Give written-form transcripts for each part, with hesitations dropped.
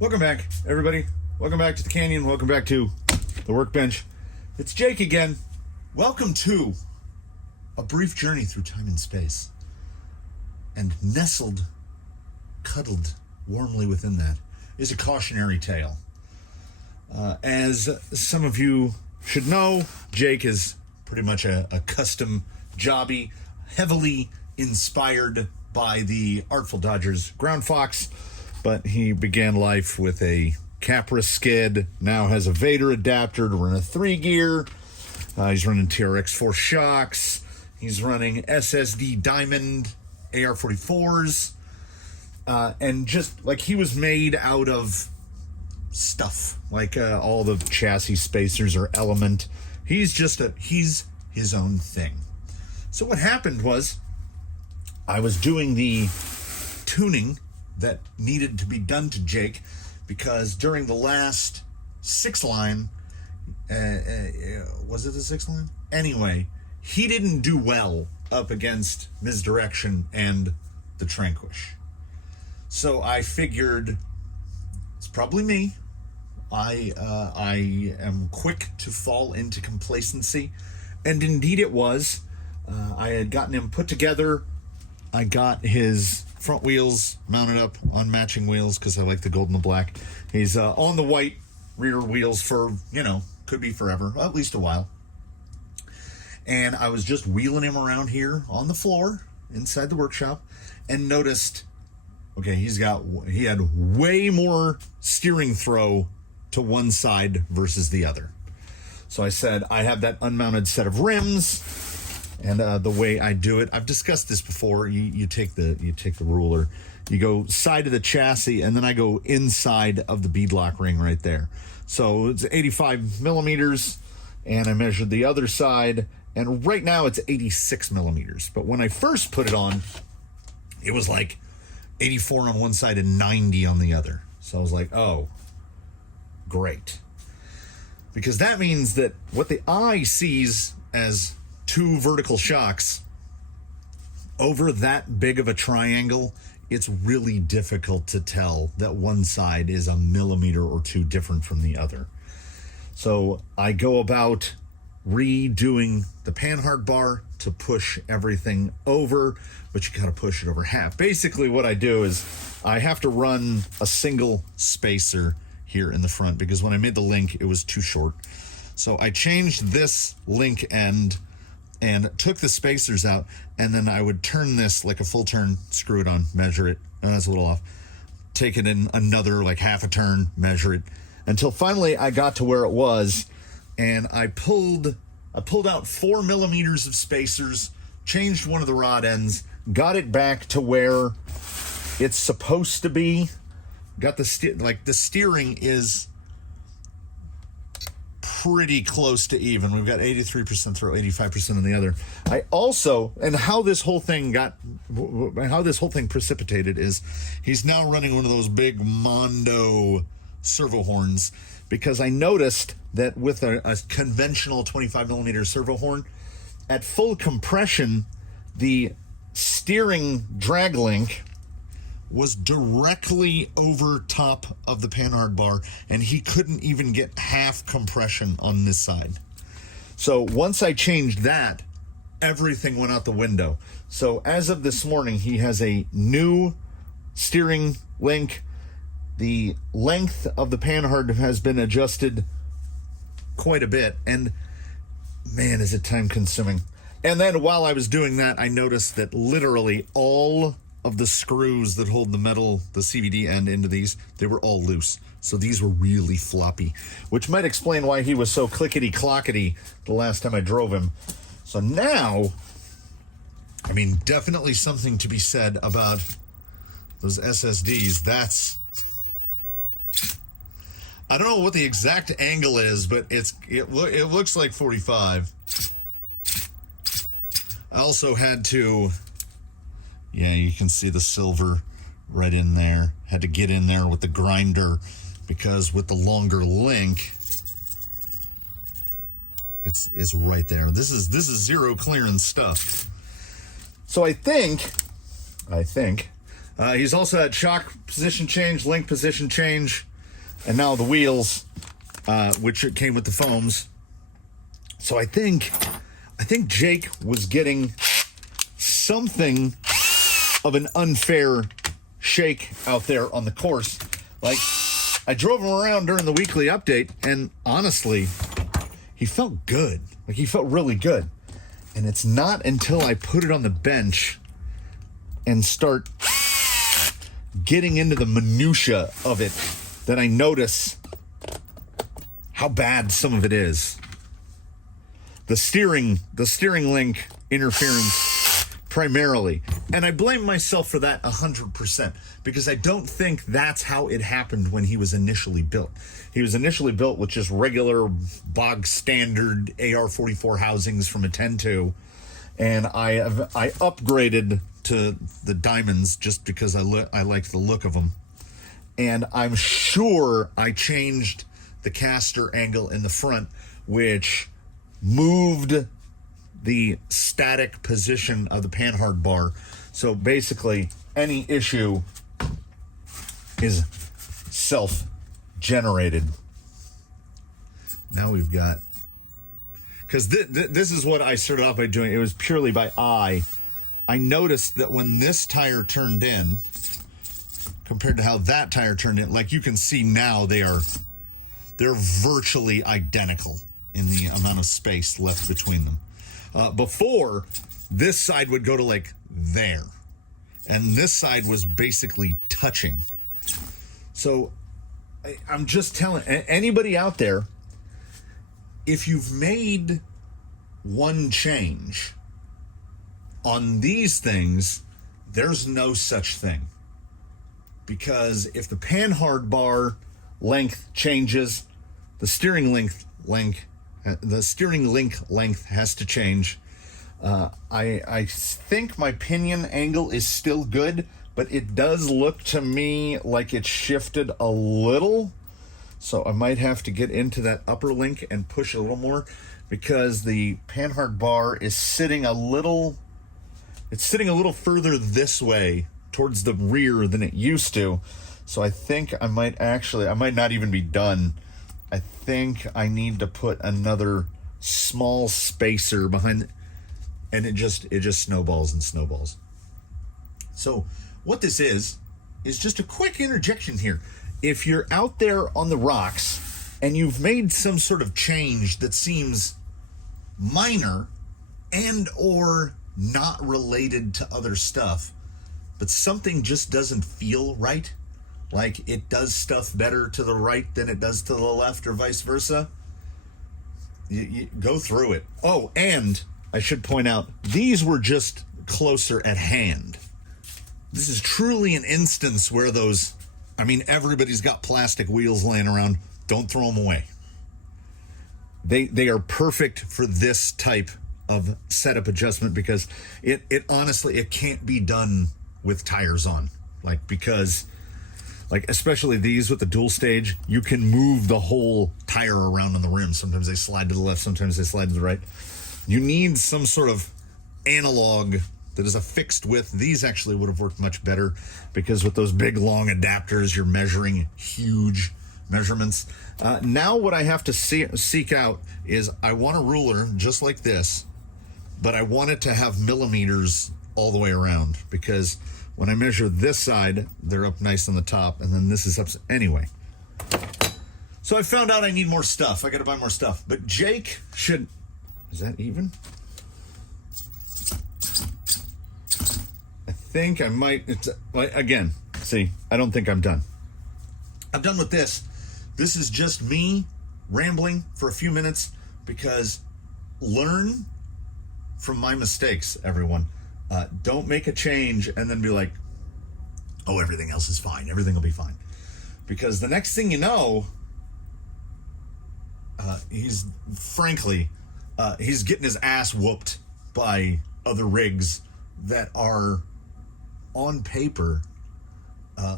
Welcome back, everybody. Welcome back to the canyon. Welcome back to the workbench. It's Jake again. Welcome to a brief journey through time and space. And nestled, cuddled warmly within that is a cautionary tale. As some of you should know, Jake is pretty much a custom jobby, heavily inspired by the Artful Dodgers ground fox, but he began life with a Capra skid, now has a Vader adapter to run a 3-gear. He's running TRX-4 shocks. He's running SSD Diamond AR-44s. And just like he was made out of stuff, like all the chassis spacers are Element. He's his own thing. So what happened was I was doing the tuning that needed to be done to Jake because during the last 6-line, was it the 6-line? Anyway, he didn't do well up against Misdirection and the Tranquish. So I figured it's probably me. I am quick to fall into complacency, and indeed it was. I had gotten him put together. I got his front wheels mounted up on matching wheels because I like the gold and the black. He's on the white rear wheels for, could be forever, at least a while. And I was just wheeling him around here on the floor inside the workshop and noticed, okay, he had way more steering throw to one side versus the other. So I said, I have that unmounted set of rims. And the way I do it, I've discussed this before. You take the ruler, you go side of the chassis, and then I go inside of the beadlock ring right there. So it's 85 millimeters, and I measured the other side, and right now it's 86 millimeters. But when I first put it on, it was like 84 on one side and 90 on the other. So I was like, oh, great. Because that means that what the eye sees as 2 vertical shocks over that big of a triangle, it's really difficult to tell that one side is a millimeter or 2 different from the other. So I go about redoing the panhard bar to push everything over, but you got to push it over half. Basically what I do is I have to run a single spacer here in the front because when I made the link, it was too short. So I changed this link end and took the spacers out, and then I would turn this like a full turn, screw it on, measure it. Oh, that's a little off. Take it in another like half a turn, measure it, until finally I got to where it was, and I pulled out 4 millimeters of spacers, changed one of the rod ends, got it back to where it's supposed to be. Got the steering is pretty close to even. We've got 83% throw, 85% on the other. I also, and how this whole thing precipitated is he's now running one of those big Mondo servo horns because I noticed that with a conventional 25 millimeter servo horn, at full compression, the steering drag link was directly over top of the panhard bar, and he couldn't even get half compression on this side. So once I changed that, everything went out the window. So as of this morning, he has a new steering link. The length of the panhard has been adjusted quite a bit, and man, is it time consuming. And then while I was doing that, I noticed that literally all of the screws that hold the metal, the CVD end into these, they were all loose. So these were really floppy, which might explain why he was so clickety-clockety the last time I drove him. So now, I mean, definitely something to be said about those SSDs. I don't know what the exact angle is, but it looks like 45. I also had to, yeah, you can see the silver right in there. Had to get in there with the grinder because with the longer link, it's right there. This is zero clearance stuff. So I think he's also had shock position change, link position change. And now the wheels, which came with the foams. So I think Jake was getting something of an unfair shake out there on the course. Like, I drove him around during the weekly update, and honestly, he felt good. Like, he felt really good. And it's not until I put it on the bench and start getting into the minutia of it that I notice how bad some of it is. The steering link interference primarily. And I blame myself for that 100% because I don't think that's how it happened when he was initially built. He was initially built with just regular bog standard AR-44 housings from a 10-2. And I upgraded to the diamonds just because I like the look of them. And I'm sure I changed the caster angle in the front, which moved the static position of the panhard bar. So basically, any issue is self-generated. Now we've got... Because this is what I started off by doing. It was purely by eye. I noticed that when this tire turned in, compared to how that tire turned in, like you can see now, they're virtually identical in the amount of space left between them. Before, this side would go to like there, and this side was basically touching. So I'm just telling anybody out there, if you've made one change on these things, there's no such thing. Because if the panhard bar length changes, the steering link length has to change. I think my pinion angle is still good, but it does look to me like it shifted a little. So I might have to get into that upper link and push a little more because the panhard bar is sitting a little further this way towards the rear than it used to. So I think I might not even be done. I think I need to put another small spacer behind it, and it just snowballs and snowballs. So what this is just a quick interjection here. If you're out there on the rocks and you've made some sort of change that seems minor and or not related to other stuff, but something just doesn't feel right, like it does stuff better to the right than it does to the left or vice versa, you go through it. Oh, and I should point out, these were just closer at hand. This is truly an instance where everybody's got plastic wheels laying around. Don't throw them away. They are perfect for this type of setup adjustment because it honestly, it can't be done with tires on. Because especially these with the dual stage, you can move the whole tire around on the rim. Sometimes they slide to the left, sometimes they slide to the right. You need some sort of analog that is a fixed width. These actually would have worked much better because with those big long adapters, you're measuring huge measurements. Now what I have to seek out is I want a ruler just like this, but I want it to have millimeters all the way around because when I measure this side, they're up nice on the top, and then this is up. Anyway, so I found out I need more stuff. I got to buy more stuff. But Jake should... Is that even? I think I might... Again, see, I don't think I'm done. I'm done with this. This is just me rambling for a few minutes because learn from my mistakes, everyone. Don't make a change and then be like, oh, everything else is fine. Everything will be fine. Because the next thing you know, he's getting his ass whooped by other rigs that are on paper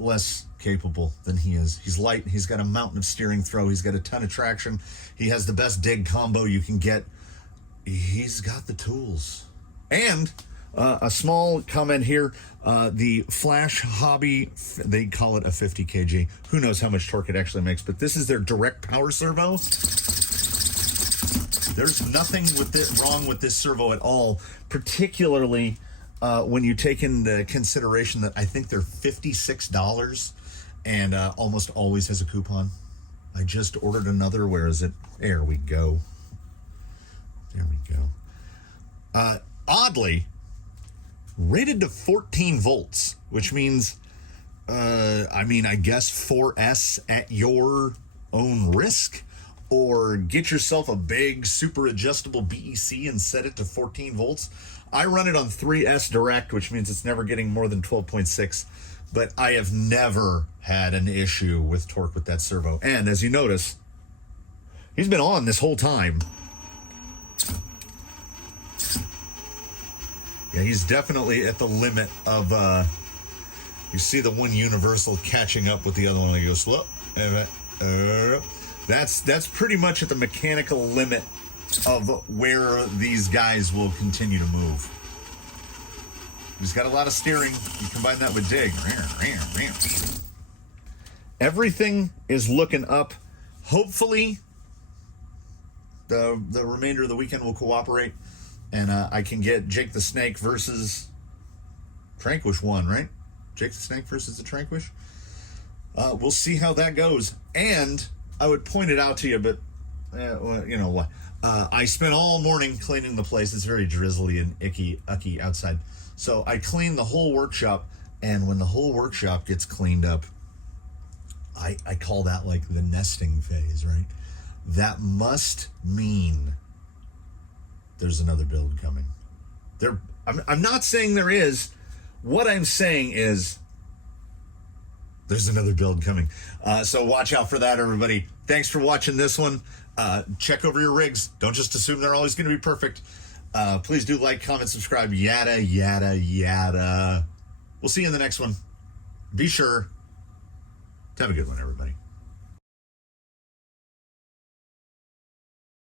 less capable than he is. He's light. He's got a mountain of steering throw. He's got a ton of traction. He has the best dig combo you can get. He's got the tools. And A small comment here. The Flash Hobby, they call it a 50 kg. Who knows how much torque it actually makes, but this is their direct power servo. There's nothing wrong with this servo at all, particularly when you take into consideration that I think they're $56 and almost always has a coupon. I just ordered another. Where is it? There we go. There we go. Oddly, rated to 14 volts, which means, I guess 4S at your own risk, or get yourself a big super adjustable BEC and set it to 14 volts. I run it on 3S direct, which means it's never getting more than 12.6, but I have never had an issue with torque with that servo. And as you notice, he's been on this whole time. Yeah, he's definitely at the limit of, you see the one universal catching up with the other one. He goes slow. That's pretty much at the mechanical limit of where these guys will continue to move. He's got a lot of steering. You combine that with dig. Everything is looking up. Hopefully, the remainder of the weekend will cooperate. And I can get Jake the Snake versus Tranquish 1, right? Jake the Snake versus the Tranquish. We'll see how that goes. And I would point it out to you, but you know what? I spent all morning cleaning the place. It's very drizzly and icky outside. So I cleaned the whole workshop. And when the whole workshop gets cleaned up, I call that like the nesting phase, right? That must mean there's another build coming. I'm not saying there is. What I'm saying is there's another build coming. So watch out for that, everybody. Thanks for watching this one. Check over your rigs. Don't just assume they're always going to be perfect. Please do like, comment, subscribe, yada, yada, yada. We'll see you in the next one. Be sure to have a good one, everybody.